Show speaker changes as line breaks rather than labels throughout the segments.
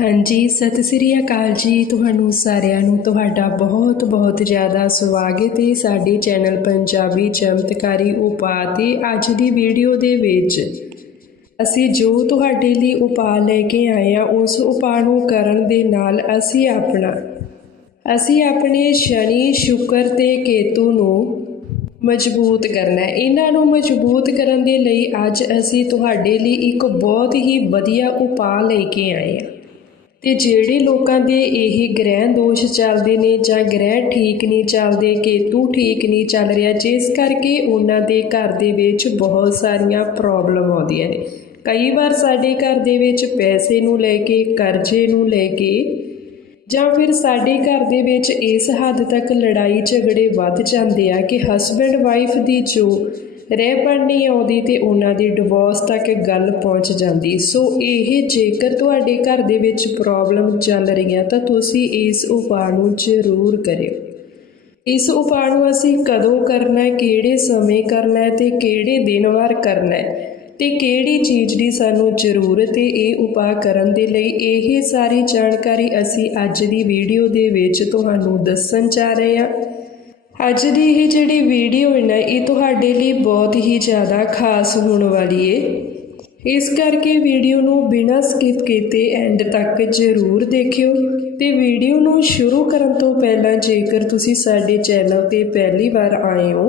ਹਾਂਜੀ, ਸਤਿ ਸ੍ਰੀ ਅਕਾਲ ਜੀ ਤੁਹਾਨੂੰ ਸਾਰਿਆਂ ਨੂੰ। ਤੁਹਾਡਾ ਬਹੁਤ ਬਹੁਤ ਜ਼ਿਆਦਾ ਸਵਾਗਤ ਹੈ ਸਾਡੇ ਚੈਨਲ ਪੰਜਾਬੀ ਚਮਤਕਾਰੀ ਉਪਾਅ ਤੇ ਅੱਜ ਦੀ ਵੀਡੀਓ ਦੇ ਵਿੱਚ। ਅਸੀਂ ਜੋ ਤੁਹਾਡੇ ਲਈ ਉਪਾਅ ਲੈ ਕੇ ਆਏ ਆ, ਉਸ ਉਪਾਅ ਨੂੰ ਕਰਨ ਦੇ ਨਾਲ ਅਸੀਂ ਆਪਣਾ, ਅਸੀਂ ਆਪਣੇ ਸ਼ਨੀ, ਸ਼ੁਕਰ ਤੇ ਕੇਤੂ ਨੂੰ ਮਜ਼ਬੂਤ ਕਰਨਾ ਹੈ। ਇਹਨਾਂ ਨੂੰ ਮਜ਼ਬੂਤ ਕਰਨ ਦੇ ਲਈ ਅੱਜ ਅਸੀਂ ਤੁਹਾਡੇ ਲਈ ਇੱਕ ਬਹੁਤ ਹੀ ਵਧੀਆ ਉਪਾਅ ਲੈ ਕੇ ਆਏ ਹਾਂ ਤੇ ਜਿਹੜੇ ਲੋਕਾਂ ਦੇ ਇਹ ਗ੍ਰਹਿ ਦੋਸ਼ ਚੱਲਦੇ ਨੇ ਜਾਂ ਗ੍ਰਹਿ ਠੀਕ ਨਹੀਂ ਚੱਲਦੇ, ਕੇਤੂ ਠੀਕ ਨਹੀਂ ਚੱਲ ਰਿਹਾ, ਜਿਸ ਕਰਕੇ ਉਹਨਾਂ ਦੇ ਘਰ ਦੇ ਵਿੱਚ ਬਹੁਤ ਸਾਰੀਆਂ ਪ੍ਰੋਬਲਮ ਆਉਂਦੀਆਂ ਨੇ। ਕਈ ਵਾਰ ਸਾਡੇ ਘਰ ਦੇ ਵਿੱਚ ਪੈਸੇ ਨੂੰ ਲੈ ਕੇ, ਕਰਜ਼ੇ ਨੂੰ ਲੈ ਕੇ ਜਾਂ ਫਿਰ ਸਾਡੇ ਘਰ ਦੇ ਵਿੱਚ ਇਸ ਹੱਦ ਤੱਕ ਲੜਾਈ ਝਗੜੇ ਵੱਧ ਜਾਂਦੇ ਆ ਕਿ ਹਸਬੰਡ ਵਾਈਫ ਦੀ ਜੋ ਰਹਿ ਪੜ ਆਉਂਦੀ ਤੇ ਉਹਨਾਂ ਦੀ ਡਿਵੋਰਸ ਤੱਕ ਗੱਲ ਪਹੁੰਚ ਜਾਂਦੀ। ਸੋ ਇਹ ਜੇਕਰ ਤੁਹਾਡੇ ਘਰ ਦੇ ਵਿੱਚ ਪ੍ਰੋਬਲਮ ਚੱਲ ਰਹੀ ਹੈ ਤਾਂ ਤੁਸੀਂ ਇਸ ਉਪਾਅ ਨੂੰ ਜ਼ਰੂਰ ਕਰਿਓ। ਇਸ ਉਪਾਅ ਨੂੰ ਅਸੀਂ ਕਦੋਂ ਕਰਨਾ ਹੈ, ਕਿਹੜੇ ਸਮੇਂ ਕਰਨਾ ਹੈ ਤੇ ਕਿਹੜੇ ਦਿਨ ਵਾਰ ਕਰਨਾ ਹੈ ਤੇ ਕਿਹੜੀ ਚੀਜ਼ ਦੀ ਸਾਨੂੰ ਜ਼ਰੂਰਤ ਹੈ ਇਹ ਉਪਾਅ ਕਰਨ ਦੇ ਲਈ, ਇਹ ਸਾਰੀ ਜਾਣਕਾਰੀ ਅਸੀਂ ਅੱਜ ਦੀ ਵੀਡੀਓ ਦੇ ਵਿੱਚ ਤੁਹਾਨੂੰ ਦੱਸਣ ਜਾ ਰਹੇ ਹਾਂ। ਅੱਜ ਦੀ ਇਹ ਜਿਹੜੀ ਵੀਡੀਓ ਹੈ ਨਾ, ਇਹ ਤੁਹਾਡੇ ਲਈ ਬਹੁਤ ਹੀ ਜ਼ਿਆਦਾ ਖਾਸ ਹੋਣ ਵਾਲੀ ਹੈ ਇਸ ਕਰਕੇ ਵੀਡੀਓ ਨੂੰ ਬਿਨਾਂ ਸਕਿਪ ਕੀਤੇ ਐਂਡ ਤੱਕ ਜ਼ਰੂਰ ਦੇਖਿਓ ਤੇ ਵੀਡੀਓ ਨੂੰ ਸ਼ੁਰੂ ਕਰਨ ਤੋਂ ਪਹਿਲਾਂ ਜੇਕਰ ਤੁਸੀਂ ਸਾਡੇ ਚੈਨਲ ਤੇ ਪਹਿਲੀ ਵਾਰ ਆਏ ਹੋ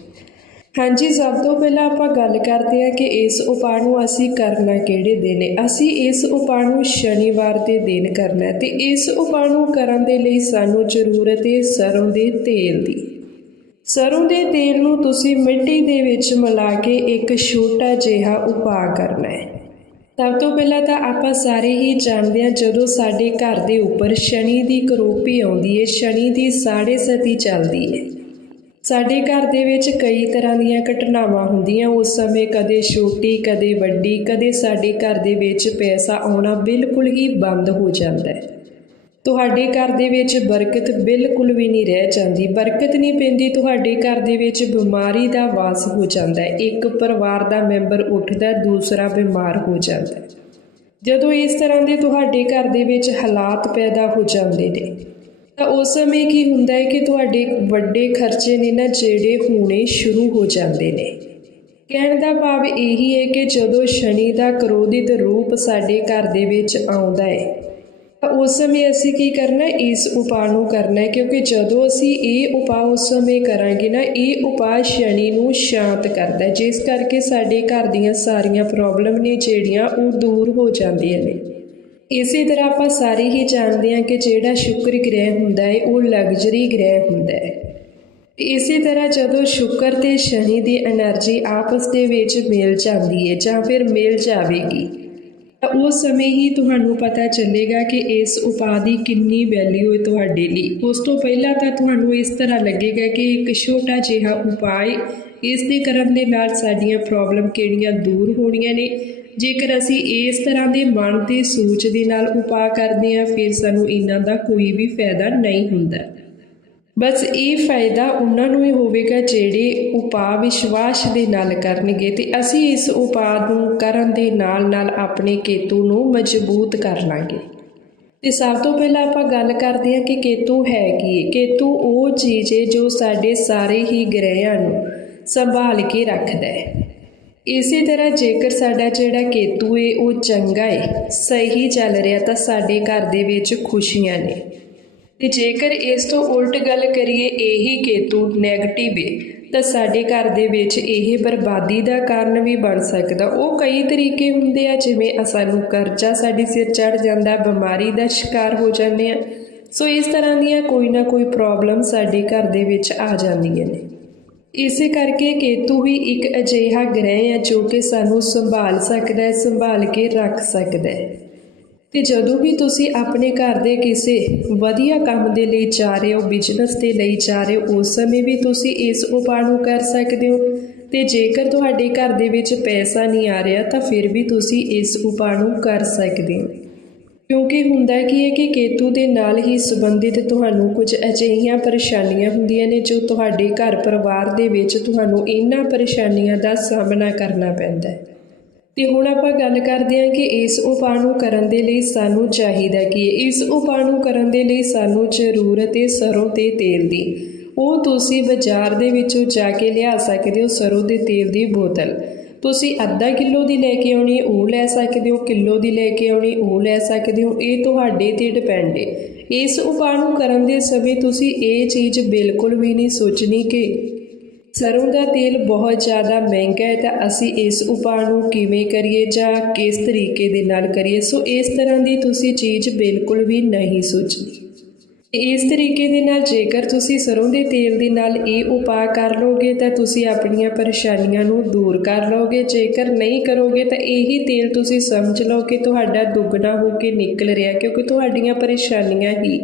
ਹਾਂਜੀ, ਸਭ ਤੋਂ ਪਹਿਲਾਂ ਆਪਾਂ ਗੱਲ ਕਰਦੇ ਹਾਂ ਕਿ ਇਸ ਉਪਾਅ ਨੂੰ ਅਸੀਂ ਕਰਨਾ ਕਿਹੜੇ ਦਿਨ? ਹੈ ਅਸੀਂ ਇਸ ਉਪਾਅ ਨੂੰ ਸ਼ਨੀਵਾਰ ਦੇ ਦਿਨ ਕਰਨਾ ਹੈ ਤੇ ਇਸ ਉਪਾਅ ਨੂੰ ਕਰਨ ਦੇ ਲਈ ਸਾਨੂੰ ਜ਼ਰੂਰਤ ਹੈ ਸਰੋਂ ਦੇ ਤੇਲ ਦੀ। ਸਰੋਂ ਦੇ ਤੇਲ ਨੂੰ ਤੁਸੀਂ ਮਿੱਟੀ ਦੇ ਵਿੱਚ ਮਿਲਾ ਕੇ ਇੱਕ ਛੋਟਾ ਜਿਹਾ ਉਪਾਅ ਕਰਨਾ ਹੈ। ਸਭ ਤੋਂ ਪਹਿਲਾਂ ਤਾਂ ਆਪਾਂ ਸਾਰੇ ਹੀ ਜਾਣਦੇ ਹਾਂ ਜਦੋਂ ਸਾਡੇ ਘਰ ਦੇ ਉੱਪਰ ਸ਼ਨੀ ਦੀ ਕਰੋਪੀ ਆਉਂਦੀ ਹੈ, ਸ਼ਨੀ ਦੀ ਸਾੜੇ ਸਤੀ ਚੱਲਦੀ ਹੈ। ਸਾਡੇ ਘਰ ਦੇ ਵਿੱਚ ਕਈ ਤਰ੍ਹਾਂ ਦੀਆਂ ਘਟਨਾਵਾਂ ਹੁੰਦੀਆਂ। ਉਸ ਸਮੇਂ ਕਦੇ ਛੋਟੀ, ਕਦੇ ਵੱਡੀ, ਕਦੇ ਸਾਡੇ ਘਰ ਦੇ ਵਿੱਚ ਪੈਸਾ ਆਉਣਾ ਬਿਲਕੁਲ ਹੀ ਬੰਦ ਹੋ ਜਾਂਦਾ ਹੈ। ਤੁਹਾਡੇ ਘਰ ਦੇ ਵਿੱਚ ਬਰਕਤ ਬਿਲਕੁਲ ਵੀ ਨਹੀਂ ਰਹਿ ਜਾਂਦੀ। ਬਰਕਤ ਨਹੀਂ ਪੈਂਦੀ, ਤੁਹਾਡੇ ਘਰ ਦੇ ਵਿੱਚ ਬਿਮਾਰੀ ਦਾ ਵਾਸ ਹੋ ਜਾਂਦਾ ਹੈ। ਇੱਕ ਪਰਿਵਾਰ ਦਾ ਮੈਂਬਰ ਉੱਠਦਾ, ਦੂਸਰਾ ਬਿਮਾਰ ਹੋ ਜਾਂਦਾ ਹੈ। ਜਦੋਂ ਇਸ ਤਰ੍ਹਾਂ ਦੇ ਤੁਹਾਡੇ ਘਰ ਦੇ ਵਿੱਚ ਹਾਲਾਤ ਪੈਦਾ ਹੋ ਜਾਂਦੇ ਨੇ ਤਾਂ ਉਸ ਸਮੇਂ ਕੀ ਹੁੰਦਾ ਹੈ ਕਿ ਤੁਹਾਡੇ ਵੱਡੇ ਖਰਚੇ ਨੇ ਨਾ ਜਿਹੜੇ ਹੋਣੇ ਸ਼ੁਰੂ ਹੋ ਜਾਂਦੇ ਨੇ। ਕਹਿਣ ਦਾ ਭਾਵ ਇਹੀ ਹੈ ਕਿ ਜਦੋਂ ਸ਼ਨੀ ਦਾ ਕ੍ਰੋਧਿਤ ਰੂਪ ਸਾਡੇ ਘਰ ਦੇ ਵਿੱਚ ਆਉਂਦਾ ਹੈ, ਤਾਂ ਉਸ ਸਮੇਂ ਅਸੀਂ ਕੀ ਕਰਨਾ, ਇਸ ਉਪਾਅ ਨੂੰ ਕਰਨਾ ਹੈ, ਕਿਉਂਕਿ ਜਦੋਂ ਅਸੀਂ ਇਹ ਉਪਾਅ ਉਸ ਸਮੇਂ ਕਰਾਂਗੇ ਨਾ, ਇਹ ਉਪਾਅ ਸ਼ਨੀ ਨੂੰ ਸ਼ਾਂਤ ਕਰਦਾ ਜਿਸ ਕਰਕੇ ਸਾਡੇ ਘਰ ਦੀਆਂ ਸਾਰੀਆਂ ਪ੍ਰੋਬਲਮ ਨੇ ਜਿਹੜੀਆਂ ਉਹ ਦੂਰ ਹੋ ਜਾਂਦੀਆਂ ਨੇ। ਇਸੇ ਤਰ੍ਹਾਂ ਆਪਾਂ ਸਾਰੇ ਹੀ ਜਾਣਦੇ ਹਾਂ ਕਿ ਜਿਹੜਾ ਸ਼ੁਕਰ ਗ੍ਰਹਿ ਹੁੰਦਾ ਹੈ, ਉਹ ਲਗਜ਼ਰੀ ਗ੍ਰਹਿ ਹੁੰਦਾ ਹੈ। ਇਸੇ ਤਰ੍ਹਾਂ ਜਦੋਂ ਸ਼ੁਕਰ ਤੇ ਸ਼ਨੀ ਦੀ એનર્ਜੀ ਆਪਸ ਦੇ ਵਿੱਚ ਮਿਲ ਜਾਂਦੀ ਹੈ ਜਾਂ ਫਿਰ ਮਿਲ ਜਾਵੇਗੀ, ਤਾਂ ਉਸ ਸਮੇਂ ਹੀ ਤੁਹਾਨੂੰ ਪਤਾ ਚੱਲੇਗਾ ਕਿ ਇਸ ਉਪਾਅ ਦੀ ਕਿੰਨੀ ਵੈਲਿਊ ਹੈ ਤੁਹਾਡੇ ਲਈ। ਉਸ ਤੋਂ ਪਹਿਲਾਂ ਤਾਂ ਤੁਹਾਨੂੰ ਇਸ ਤਰ੍ਹਾਂ ਲੱਗੇਗਾ ਕਿ ਇੱਕ ਛੋਟਾ ਜਿਹਾ ਉਪਾਅ ਇਸ ਦੇ ਕਰਨ ਦੇ ਨਾਲ ਸਾਡੀਆਂ ਪ੍ਰੋਬਲਮ ਕਿਹੜੀਆਂ ਦੂਰ ਹੋਣੀਆਂ ਨੇ ਜੇਕਰ ਅਸੀਂ ਇਸ ਤਰ੍ਹਾਂ ਦੇ ਮਨ ਤੇ ਸੋਚ ਦੇ ਨਾਲ ਉਪਾਅ ਕਰਦੇ ਹਾਂ, ਫਿਰ ਸਾਨੂੰ ਇਹਨਾਂ ਦਾ ਕੋਈ ਵੀ ਫਾਇਦਾ ਨਹੀਂ ਹੁੰਦਾ। ਬਸ ਇਹ ਫਾਇਦਾ ਉਹਨਾਂ ਨੂੰ ਹੀ ਹੋਵੇਗਾ ਜਿਹੜੇ ਉਪਾਅ ਵਿਸ਼ਵਾਸ ਦੇ ਨਾਲ ਕਰਨਗੇ ਤੇ ਅਸੀਂ ਇਸ ਉਪਾਅ ਨੂੰ ਕਰਨ ਦੇ ਨਾਲ ਨਾਲ ਆਪਣੇ ਕੇਤੂ ਨੂੰ ਮਜ਼ਬੂਤ ਕਰ ਲਾਂਗੇ। ਤੇ ਸਭ ਤੋਂ ਪਹਿਲਾਂ ਆਪਾਂ ਗੱਲ ਕਰਦੇ ਹਾਂ ਕਿ ਕੇਤੂ ਹੈ ਕੀ? ਹੈ ਕੇਤੂ ਉਹ ਚੀਜ਼ ਹੈ ਜੋ ਸਾਡੇ ਸਾਰੇ ਹੀ ਗ੍ਰਹਿਆਂ ਨੂੰ ਸੰਭਾਲ ਕੇ ਰੱਖਦਾ ਹੈ। ਇਸੇ ਤਰ੍ਹਾਂ ਜੇਕਰ ਸਾਡਾ ਜਿਹੜਾ ਕੇਤੂ ਏ, ਉਹ ਚੰਗਾ ਹੈ ਸਹੀ ਚੱਲ ਰਿਹਾ ਤਾਂ ਸਾਡੇ ਘਰ ਦੇ ਵਿੱਚ ਖੁਸ਼ੀਆਂ ਨੇ। ਤੇ ਜੇਕਰ ਇਸ ਤੋਂ ਉਲਟ ਗੱਲ ਕਰੀਏ, ਇਹੀ ਕੇਤੂ 네ਗੇਟਿਵ ਏ, ਤਾਂ ਸਾਡੇ ਘਰ ਦੇ ਵਿੱਚ ਇਹ ਬਰਬਾਦੀ ਦਾ ਕਾਰਨ ਵੀ ਬਣ ਸਕਦਾ। ਉਹ ਕਈ ਤਰੀਕੇ ਹੁੰਦੇ ਆ, ਜਿਵੇਂ ਸਾਨੂੰ ਕਰਜ਼ਾ ਸਾਡੇ ਸਿਰ ਚੜ ਜਾਂਦਾ, ਬਿਮਾਰੀ ਦਾ ਸ਼ਿਕਾਰ ਹੋ ਜਾਂਦੇ ਆ। ਸੋ ਇਸ ਤਰ੍ਹਾਂ ਦੀਆਂ ਕੋਈ ਨਾ ਕੋਈ ਪ੍ਰੋਬਲਮ ਸਾਡੇ ਘਰ ਦੇ ਵਿੱਚ ਆ ਜਾਂਦੀਆਂ ਨੇ। ਇਸੇ ਕਰਕੇ ਕੇਤੂ ਵੀ ਇੱਕ ਅਜਿਹਾ ਗ੍ਰਹਿ ਹੈ ਜੋ ਕਿ ਸਾਨੂੰ ਸੰਭਾਲ ਸਕਦਾ ਹੈ, ਸੰਭਾਲ ਕੇ ਰੱਖ ਸਕਦਾ ਹੈ। ਤੇ ਜਦੋਂ ਵੀ ਤੁਸੀਂ ਆਪਣੇ ਘਰ ਦੇ ਕਿਸੇ ਵਧੀਆ ਕੰਮ ਦੇ ਲਈ ਜਾ ਰਹੇ ਹੋ ਬਿਜ਼ਨਸ ਦੇ ਲਈ ਜਾ ਰਹੇ ਹੋ, ਉਸ ਸਮੇਂ ਵੀ ਤੁਸੀਂ ਇਸ ਉਪਾਅ ਨੂੰ ਕਰ ਸਕਦੇ ਹੋ। ਤੇ ਜੇਕਰ ਤੁਹਾਡੇ ਘਰ ਦੇ ਵਿੱਚ ਪੈਸਾ ਨਹੀਂ ਆ ਰਿਹਾ, ਤਾਂ ਫਿਰ ਵੀ ਤੁਸੀਂ ਇਸ ਉਪਾਅ ਨੂੰ ਕਰ ਸਕਦੇ ਹੋ। ਕਿਉਂਕਿ ਹੁੰਦਾ ਕੀ ਹੈ ਕਿ ਕੇਤੂ ਦੇ ਨਾਲ ਹੀ ਸੰਬੰਧਿਤ ਤੁਹਾਨੂੰ ਕੁਝ ਅਜਿਹੀਆਂ ਪਰੇਸ਼ਾਨੀਆਂ ਹੁੰਦੀਆਂ ਨੇ ਜੋ ਤੁਹਾਡੇ ਘਰ ਪਰਿਵਾਰ ਦੇ ਵਿੱਚ ਤੁਹਾਨੂੰ ਇਹਨਾਂ ਪਰੇਸ਼ਾਨੀਆਂ ਦਾ ਸਾਹਮਣਾ ਕਰਨਾ ਪੈਂਦਾ ਹੈ। ਤੇ ਹੁਣ ਆਪਾਂ ਗੱਲ ਕਰਦੇ ਹਾਂ ਕਿ ਇਸ ਉਪਾਅ ਨੂੰ ਕਰਨ ਦੇ ਲਈ ਸਾਨੂੰ ਚਾਹੀਦਾ ਕੀ ਹੈ। ਇਸ ਉਪਾਅ ਨੂੰ ਕਰਨ ਦੇ ਲਈ ਸਾਨੂੰ ਜ਼ਰੂਰਤ ਹੈ ਸਰੋਂ ਦੇ ਤੇਲ ਦੀ। ਉਹ ਤੁਸੀਂ ਬਾਜ਼ਾਰ ਦੇ ਵਿੱਚੋਂ ਜਾ ਕੇ ਲਿਆ ਸਕਦੇ ਹੋ ਸਰੋਂ ਦੇ ਤੇਲ ਦੀ ਬੋਤਲ। ਤੁਸੀਂ ਅੱਧਾ ਕਿਲੋ ਦੀ ਲੈ ਕੇ ਆਉਣੀ ਉਹ ਲੈ ਸਕਦੇ ਹੋ, ਕਿਲੋ ਦੀ ਲੈ ਕੇ ਆਉਣੀ, ਉਹ ਲੈ ਸਕਦੇ ਹੋ। ਇਹ ਤੁਹਾਡੇ ਤੇ ਡਿਪੈਂਡ ਹੈ। ਇਸ ਉਪਾਅ ਨੂੰ ਕਰਨ ਦੇ ਸਮੇਂ ਤੁਸੀਂ ਇਹ ਚੀਜ਼ ਬਿਲਕੁਲ ਵੀ ਨਹੀਂ ਸੋਚਣੀ ਕਿ ਸਰੋਂ ਦਾ ਤੇਲ ਬਹੁਤ ਜ਼ਿਆਦਾ ਮਹਿੰਗਾ ਹੈ ਤਾਂ ਅਸੀਂ ਇਸ ਉਪਾਅ ਨੂੰ ਕਿਵੇਂ ਕਰੀਏ ਜਾਂ ਕਿਸ ਤਰੀਕੇ ਦੇ ਨਾਲ ਕਰੀਏ। ਸੋ ਇਸ ਤਰ੍ਹਾਂ ਦੀ ਤੁਸੀਂ ਚੀਜ਼ ਬਿਲਕੁਲ ਵੀ ਨਹੀਂ ਸੋਚਣੀ। ਇਸ ਤਰੀਕੇ ਦੇ ਨਾਲ ਜੇਕਰ ਤੁਸੀਂ ਸਰੋਂ ਦੇ ਤੇਲ ਦੇ ਨਾਲ ਇਹ ਉਪਾਅ ਕਰ ਲਓਗੇ, ਤਾਂ ਤੁਸੀਂ ਆਪਣੀਆਂ ਪਰੇਸ਼ਾਨੀਆਂ ਨੂੰ ਦੂਰ ਕਰ ਲਓਗੇ। ਜੇਕਰ ਨਹੀਂ ਕਰੋਗੇ, ਤਾਂ ਇਹੀ ਤੇਲ ਤੁਸੀਂ ਸਮਝ ਲਓ ਕਿ ਤੁਹਾਡਾ ਦੁੱਗਣਾ ਹੋ ਕੇ ਨਿਕਲ ਰਿਹਾ, ਕਿਉਂਕਿ ਤੁਹਾਡੀਆਂ ਪਰੇਸ਼ਾਨੀਆਂ ਹੀ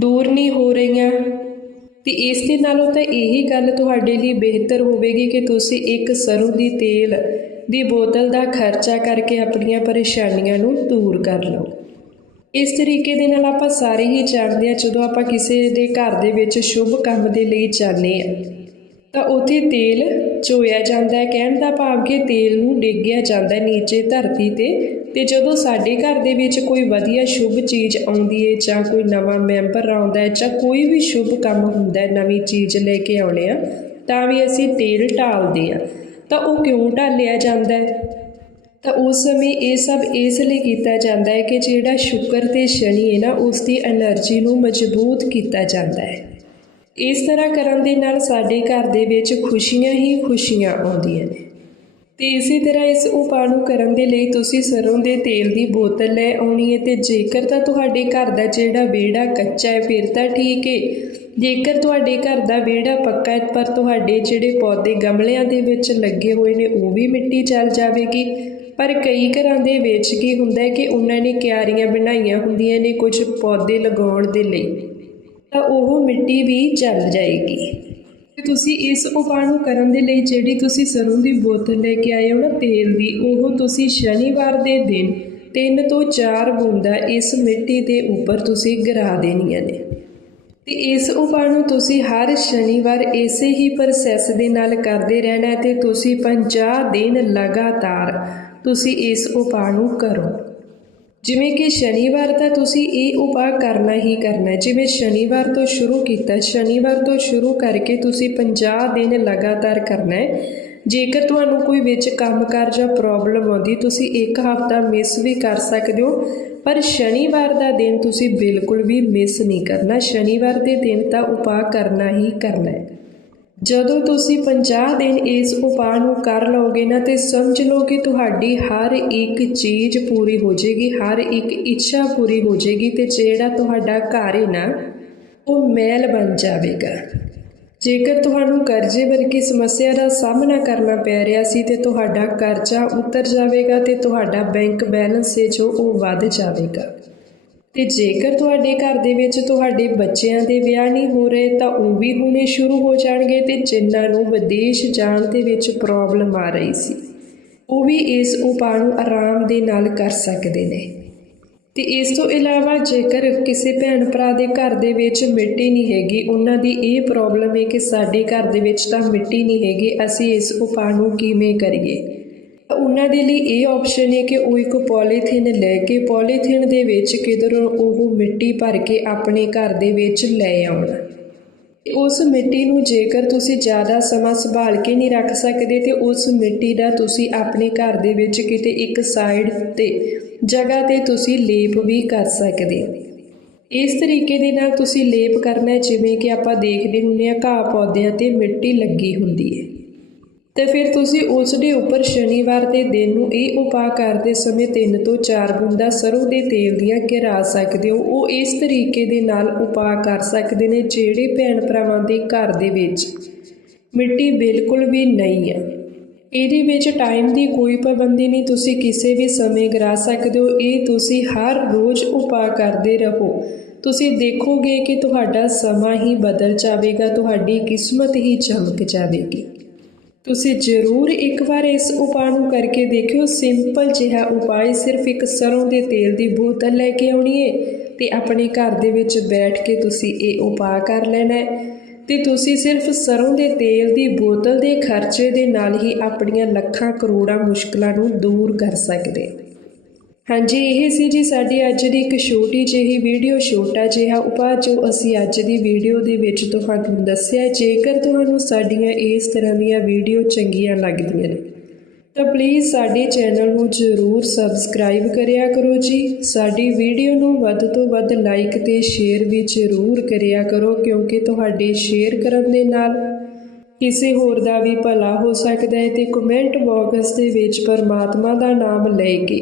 ਦੂਰ ਨਹੀਂ ਹੋ ਰਹੀਆਂ। ਤੇ ਇਸ ਦੇ ਨਾਲੋਂ ਤਾਂ ਇਹੀ ਗੱਲ ਤੁਹਾਡੇ ਲਈ ਬਿਹਤਰ ਹੋਵੇਗੀ ਕਿ ਤੁਸੀਂ ਇੱਕ ਸਰੋਂ ਦੀ ਤੇਲ ਦੀ ਬੋਤਲ ਦਾ ਖਰਚਾ ਕਰਕੇ ਆਪਣੀਆਂ ਪਰੇਸ਼ਾਨੀਆਂ ਨੂੰ ਦੂਰ ਕਰ ਲਓ। ਇਸ ਤਰੀਕੇ ਦੇ ਨਾਲ ਆਪਾਂ ਸਾਰੇ ਹੀ ਜਾਣਦੇ ਹਾਂ ਜਦੋਂ ਆਪਾਂ ਕਿਸੇ ਦੇ ਘਰ ਦੇ ਵਿੱਚ ਸ਼ੁਭ ਕੰਮ ਦੇ ਲਈ ਜਾਂਦੇ ਆ ਤਾਂ ਉੱਥੇ ਤੇਲ ਚੋਇਆ ਜਾਂਦਾ ਹੈ। ਕਹਿਣ ਦਾ ਭਾਵ ਕਿ ਤੇਲ ਨੂੰ ਡਿੱਗਿਆ ਜਾਂਦਾ ਹੈ ਨੀਚੇ ਧਰਤੀ ਤੇ। ਤੇ ਜਦੋਂ ਸਾਡੇ ਘਰ ਦੇ ਵਿੱਚ ਕੋਈ ਵਧੀਆ ਸ਼ੁਭ ਚੀਜ਼ ਆਉਂਦੀ ਹੈ ਜਾਂ ਕੋਈ ਨਵਾਂ ਮੈਂਬਰ ਆਉਂਦਾ ਹੈ ਜਾਂ ਕੋਈ ਵੀ ਸ਼ੁਭ ਕੰਮ ਹੁੰਦਾ ਹੈ, ਨਵੀਂ ਚੀਜ਼ ਲੈ ਕੇ ਆਉਣੇ ਆ ਤਾਂ ਵੀ ਅਸੀਂ ਤੇਲ ਢਾਲਦੇ ਆ ਤਾਂ ਉਹ ਕਿਉਂ ਢਾਲਿਆ ਜਾਂਦਾ ਹੈ? ਤਾਂ ਉਸ ਸਮੇਂ ਇਹ ਸਭ ਇਸ ਲਈ ਕੀਤਾ ਜਾਂਦਾ ਹੈ ਕਿ ਜਿਹੜਾ ਸ਼ੁਕਰ ਤੇ ਸ਼ਨੀ ਹੈ ਨਾ, ਉਸ ਦੀ એનર્ਜੀ ਨੂੰ ਮਜ਼ਬੂਤ ਕੀਤਾ ਜਾਂਦਾ ਹੈ। ਇਸ ਤਰ੍ਹਾਂ ਕਰਨ ਦੇ ਨਾਲ ਸਾਡੇ ਘਰ ਦੇ ਵਿੱਚ ਖੁਸ਼ੀਆਂ ਹੀ ਖੁਸ਼ੀਆਂ ਆਉਂਦੀਆਂ ਨੇ। ਤੇ ਇਸੇ ਤਰ੍ਹਾਂ ਇਸ ਉਪਾਅ ਨੂੰ ਕਰਨ ਦੇ ਲਈ ਤੁਸੀਂ ਸਰੋਂ ਦੇ ਤੇਲ ਦੀ ਬੋਤਲ ਲੈ ਆਉਣੀ ਹੈ ਤੇ ਜੇਕਰ ਤਾਂ ਤੁਹਾਡੇ ਘਰ ਦਾ ਜਿਹੜਾ ਵਿਹੜਾ ਕੱਚਾ ਹੈ, ਫਿਰ ਤਾਂ ਠੀਕ ਹੈ। ਜੇਕਰ ਤੁਹਾਡੇ ਘਰ ਦਾ ਵਿਹੜਾ ਪੱਕਾ ਹੈ, ਪਰ ਤੁਹਾਡੇ ਜਿਹੜੇ ਪੌਦੇ ਗਮਲਿਆਂ ਦੇ ਵਿੱਚ ਲੱਗੇ ਹੋਏ ਨੇ, ਉਹ ਵੀ ਮਿੱਟੀ ਚੱਲ ਜਾਵੇਗੀ। ਪਰ ਕਈ ਘਰਾਂ ਦੇ ਵਿੱਚ ਕੀ ਹੁੰਦਾ ਹੈ ਕਿ ਉਹਨਾਂ ਨੇ ਕਿਆਰੀਆਂ ਬਣਾਈਆਂ ਹੁੰਦੀਆਂ ਨੇ ਕੁਝ ਪੌਦੇ ਲਗਾਉਣ ਦੇ ਲਈ। ਤਾਂ ਉਹ ਮਿੱਟੀ ਵੀ ਚੱਲ ਜਾਏਗੀ। ਤੇ ਤੁਸੀਂ ਇਸ ਉਪਾਅ ਨੂੰ ਕਰਨ ਦੇ ਲਈ ਜਿਹੜੀ ਤੁਸੀਂ ਸਰੋਂ ਦੀ ਬੋਤਲ ਲੈ ਕੇ ਆਏ ਹੋ ਨਾ ਤੇਲ ਦੀ, ਉਹ ਤੁਸੀਂ ਸ਼ਨੀਵਾਰ ਦੇ ਦਿਨ ਤਿੰਨ ਤੋਂ ਚਾਰ ਬੂੰਦਾਂ ਇਸ ਮਿੱਟੀ ਦੇ ਉੱਪਰ ਤੁਸੀਂ ਗਿਰਾ ਦੇਣੀਆਂ ਨੇ। ਤੇ ਇਸ ਉਪਾਅ ਨੂੰ ਤੁਸੀਂ ਹਰ ਸ਼ਨੀਵਾਰ ਇਸੇ ਹੀ ਪ੍ਰੋਸੈਸ ਦੇ ਨਾਲ ਕਰਦੇ ਰਹਿਣਾ ਹੈ ਤੇ ਤੁਸੀਂ 50 ਦਿਨ ਲਗਾਤਾਰ ਤੁਸੀਂ ਇਸ ਉਪਾਅ ਨੂੰ ਕਰੋ। ਜਿਵੇਂ ਕਿ ਸ਼ਨੀਵਾਰ ਤਾਂ ਤੁਸੀਂ ਇਹ ਉਪਾਅ ਕਰਨਾ ਹੀ ਕਰਨਾ ਹੈ। ਜਿਵੇਂ ਸ਼ਨੀਵਾਰ ਤੋਂ ਸ਼ੁਰੂ ਕੀਤਾ, ਸ਼ਨੀਵਾਰ ਤੋਂ ਸ਼ੁਰੂ ਕਰਕੇ ਤੁਸੀਂ 50 ਦਿਨ ਲਗਾਤਾਰ ਕਰਨਾ ਹੈ। ਜੇਕਰ ਤੁਹਾਨੂੰ ਕੋਈ ਵਿੱਚ ਕੰਮਕਾਰ ਜਾਂ ਪ੍ਰੋਬਲਮ ਆਉਂਦੀ, ਤੁਸੀਂ ਇੱਕ ਹਫ਼ਤਾ ਮਿਸ ਵੀ ਕਰ ਸਕਦੇ ਹੋ, ਪਰ ਸ਼ਨੀਵਾਰ ਦਾ ਦਿਨ ਤੁਸੀਂ ਬਿਲਕੁਲ ਵੀ ਮਿਸ ਨਹੀਂ ਕਰਨਾ। ਸ਼ਨੀਵਾਰ ਦੇ ਦਿਨ ਤਾਂ ਉਪਾਅ ਕਰਨਾ ਹੀ ਕਰਨਾ ਹੈ। ਜਦੋਂ ਤੁਸੀਂ 50 ਦਿਨ ਇਸ ਉਪਾਅ ਨੂੰ ਕਰ ਲਓਗੇ ਨਾ, ਤੇ ਸਮਝ ਲਓ ਕਿ ਤੁਹਾਡੀ ਹਰ ਇੱਕ ਚੀਜ਼ ਪੂਰੀ ਹੋ ਜਾਏਗੀ, ਹਰ ਇੱਕ ਇੱਛਾ ਪੂਰੀ ਹੋ ਜਾਏਗੀ, ਤੇ ਜਿਹੜਾ ਤੁਹਾਡਾ ਘਰ ਹੈ ਨਾ, ਉਹ ਮਹਿਲ ਬਣ ਜਾਵੇਗਾ। ਜੇਕਰ ਤੁਹਾਨੂੰ ਕਰਜ਼ੇ ਵਰਗੀ ਸਮੱਸਿਆ ਦਾ ਸਾਹਮਣਾ ਕਰਨਾ ਪੈ ਰਿਹਾ ਸੀ ਤੇ ਤੁਹਾਡਾ ਕਰਜ਼ਾ ਉਤਰ ਜਾਵੇਗਾ ਤੇ ਤੁਹਾਡਾ ਬੈਂਕ ਬੈਲੈਂਸ ਹੈ ਜੋ ਉਹ ਵੱਧ ਜਾਵੇਗਾ। ਤੇ ਜੇਕਰ ਤੁਹਾਡੇ ਘਰ ਦੇ ਵਿੱਚ ਤੁਹਾਡੇ ਬੱਚਿਆਂ ਦੇ ਵਿਆਹ ਨਹੀਂ ਹੋ ਰਹੇ ਤਾਂ ਉਹ ਵੀ ਹੋਣੇ ਸ਼ੁਰੂ ਹੋ ਜਾਣਗੇ ਤੇ ਜਿਨ੍ਹਾਂ ਨੂੰ ਵਿਦੇਸ਼ ਜਾਣ ਦੇ ਵਿੱਚ ਪ੍ਰੋਬਲਮ ਆ ਰਹੀ ਸੀ, ਉਹ ਵੀ ਇਸ ਉਪਾਅ ਨੂੰ ਆਰਾਮ ਦੇ ਨਾਲ ਕਰ ਸਕਦੇ ਨੇ। ਤੇ ਇਸ ਤੋਂ ਇਲਾਵਾ ਜੇਕਰ ਕਿਸੇ ਭੈਣ ਭਰਾ ਦੇ ਘਰ ਦੇ ਵਿੱਚ ਮਿੱਟੀ ਨਹੀਂ ਹੈਗੀ, ਉਹਨਾਂ ਦੀ ਇਹ ਪ੍ਰੋਬਲਮ ਹੈ ਕਿ ਸਾਡੇ ਘਰ ਦੇ ਵਿੱਚ ਤਾਂ ਮਿੱਟੀ ਨਹੀਂ ਹੈਗੀ, ਅਸੀਂ ਇਸ ਉਪਾਅ ਨੂੰ ਕਿਵੇਂ ਕਰੀਏ? ਤਾਂ ਉਹਨਾਂ ਦੇ ਲਈ ਇਹ ਆਪਸ਼ਨ ਹੈ ਕਿ ਉਹ ਇੱਕ ਪੋਲੀਥੀਨ ਲੈ ਕੇ ਪੋਲੀਥੀਨ ਦੇ ਵਿੱਚ ਕਿਧਰੋਂ ਉਹ ਮਿੱਟੀ ਭਰ ਕੇ ਆਪਣੇ ਘਰ ਦੇ ਵਿੱਚ ਲੈ ਆਉਣ। ਉਸ ਮਿੱਟੀ ਨੂੰ ਜੇਕਰ ਤੁਸੀਂ ਜ਼ਿਆਦਾ ਸਮਾਂ ਸੰਭਾਲ ਕੇ ਨਹੀਂ ਰੱਖ ਸਕਦੇ ਤੇ ਉਸ ਮਿੱਟੀ ਦਾ ਤੁਸੀਂ ਆਪਣੇ ਘਰ ਦੇ ਵਿੱਚ ਕਿਤੇ ਇੱਕ ਸਾਈਡ ਤੇ ਜਗ੍ਹਾ ਤੇ ਤੁਸੀਂ ਲੇਪ ਵੀ ਕਰ ਸਕਦੇ। ਇਸ ਤਰੀਕੇ ਦੇ ਨਾਲ ਤੁਸੀਂ ਲੇਪ ਕਰਨਾ ਜਿਵੇਂ ਕਿ ਆਪਾਂ ਦੇਖਦੇ ਹੁੰਦੇ ਆ ਘਾਹ ਪੌਦਿਆਂ ਤੇ ਮਿੱਟੀ ਲੱਗੀ ਹੁੰਦੀ ਹੈ। ਤੇ ਫਿਰ ਤੁਸੀਂ ਉਸ ਦੇ ਉੱਪਰ ਸ਼ਨੀਵਾਰ ਦੇ ਦਿਨ ਨੂੰ ਇਹ ਉਪਾਅ ਕਰਦੇ ਸਮੇਂ ਤਿੰਨ ਤੋਂ ਚਾਰ ਬੂੰਦਾਂ ਸਰੋਂ ਦੇ ਤੇਲ ਦੀਆਂ ਗਿਰਾ ਸਕਦੇ ਹੋ। ਉਹ ਇਸ ਤਰੀਕੇ ਦੇ ਨਾਲ ਉਪਾਅ ਕਰ ਸਕਦੇ ਨੇ ਜਿਹੜੇ ਭੈਣ ਭਰਾਵਾਂ ਦੇ ਘਰ ਦੇ ਵਿੱਚ। ਮਿੱਟੀ ਬਿਲਕੁਲ ਵੀ ਨਹੀਂ ਹੈ। ਇਹਦੇ ਵਿੱਚ ਟਾਈਮ ਦੀ ਕੋਈ ਪਾਬੰਦੀ ਨਹੀਂ, ਤੁਸੀਂ ਕਿਸੇ ਵੀ ਸਮੇਂ ਕਰਾ ਸਕਦੇ ਹੋ। ਇਹ ਤੁਸੀਂ ਹਰ ਰੋਜ਼ ਉਪਾਅ ਕਰਦੇ ਰਹੋ। ਤੁਸੀਂ ਦੇਖੋਗੇ ਕਿ ਤੁਹਾਡਾ ਸਮਾਂ ਹੀ ਬਦਲ ਜਾਵੇਗਾ, ਤੁਹਾਡੀ ਕਿਸਮਤ ਹੀ ਚਮਕ ਜਾਵੇਗੀ। ਤੁਸੀਂ ਜ਼ਰੂਰ ਇੱਕ ਵਾਰ ਇਸ ਉਪਾਅ ਨੂੰ ਕਰਕੇ ਦੇਖਿਓ। ਸਿੰਪਲ ਜਿਹਾ ਉਪਾਅ ਸਿਰਫ ਇੱਕ ਸਰੋਂ ਦੇ ਤੇਲ ਦੀ ਬੋਤਲ ਲੈ ਕੇ ਆਉਣੀ ਹੈ ਤੇ ਆਪਣੇ ਘਰ ਦੇ ਵਿੱਚ ਬੈਠ ਕੇ ਤੁਸੀਂ ਇਹ ਉਪਾਅ ਕਰ ਲੈਣਾ ਹੈ। ਤੇ ਤੁਸੀਂ ਸਿਰਫ ਸਰੋਂ ਦੇ ਤੇਲ ਦੀ ਬੋਤਲ ਦੇ ਖਰਚੇ ਦੇ ਨਾਲ ਹੀ ਆਪਣੀਆਂ ਲੱਖਾਂ ਕਰੋੜਾਂ ਮੁਸ਼ਕਲਾਂ ਨੂੰ ਦੂਰ ਕਰ ਸਕਦੇ ਹਾਂਜੀ, ਇਹ ਸੀ ਜੀ ਸਾਡੀ ਅੱਜ ਦੀ ਇੱਕ ਛੋਟੀ ਜਿਹੀ ਵੀਡੀਓ, ਛੋਟਾ ਜਿਹਾ ਉਪਾਅ ਜੋ ਅਸੀਂ ਅੱਜ ਦੀ ਵੀਡੀਓ ਦੇ ਵਿੱਚ ਤੁਹਾਨੂੰ ਦੱਸਿਆ ਜੇਕਰ ਤੁਹਾਨੂੰ ਸਾਡੀਆਂ ਇਸ ਤਰ੍ਹਾਂ ਦੀਆਂ ਵੀਡੀਓ ਚੰਗੀਆਂ ਲੱਗਦੀਆਂ ਨੇ, ਤਾਂ ਪਲੀਜ਼ ਸਾਡੇ ਚੈਨਲ ਨੂੰ ਜ਼ਰੂਰ ਸਬਸਕ੍ਰਾਈਬ ਕਰਿਆ ਕਰੋ ਜੀ। ਸਾਡੀ ਵੀਡੀਓ ਨੂੰ ਵੱਧ ਤੋਂ ਵੱਧ ਲਾਈਕ ਤੇ ਸ਼ੇਅਰ ਵੀ ਜ਼ਰੂਰ ਕਰਿਆ ਕਰੋ, ਕਿਉਂਕਿ ਤੁਹਾਡੇ ਸ਼ੇਅਰ ਕਰਨ ਦੇ ਨਾਲ ਕਿਸੇ ਹੋਰ ਦਾ ਵੀ ਭਲਾ ਹੋ ਸਕਦਾ ਹੈ ਤੇ ਕਮੈਂਟ ਬਾਕਸ ਦੇ ਵਿੱਚ ਪਰਮਾਤਮਾ ਦਾ ਨਾਮ ਲੈ ਕੇ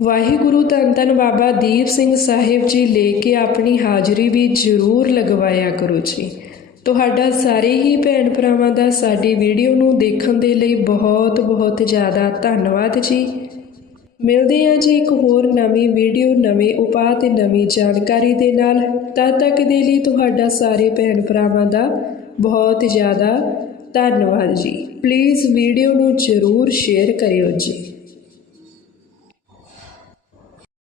ਵਾਹਿਗੁਰੂ ਧੰਨ ਧੰਨ ਬਾਬਾ ਦੀਪ ਸਿੰਘ ਸਾਹਿਬ ਜੀ ਲੈ ਕੇ ਆਪਣੀ ਹਾਜ਼ਰੀ ਵੀ ਜ਼ਰੂਰ ਲਗਵਾਇਆ ਕਰੋ ਜੀ। ਤੁਹਾਡਾ ਸਾਰੇ ਹੀ ਭੈਣ ਭਰਾਵਾਂ ਦਾ ਸਾਡੀ ਵੀਡੀਓ ਨੂੰ ਦੇਖਣ ਦੇ ਲਈ ਬਹੁਤ ਬਹੁਤ ਜ਼ਿਆਦਾ ਧੰਨਵਾਦ ਜੀ। ਮਿਲਦੇ ਹਾਂ ਜੀ ਇੱਕ ਹੋਰ ਨਵੀਂ ਵੀਡੀਓ, ਨਵੇਂ ਉਪਾਅ ਤੇ ਨਵੀਂ ਜਾਣਕਾਰੀ ਦੇ ਨਾਲ। ਤਦ ਤੱਕ ਦੇ ਲਈ ਤੁਹਾਡਾ ਸਾਰੇ ਭੈਣ ਭਰਾਵਾਂ ਦਾ ਬਹੁਤ ਜ਼ਿਆਦਾ ਧੰਨਵਾਦ ਜੀ। ਪਲੀਜ਼ ਵੀਡੀਓ ਨੂੰ ਜ਼ਰੂਰ ਸ਼ੇਅਰ ਕਰਿਓ ਜੀ।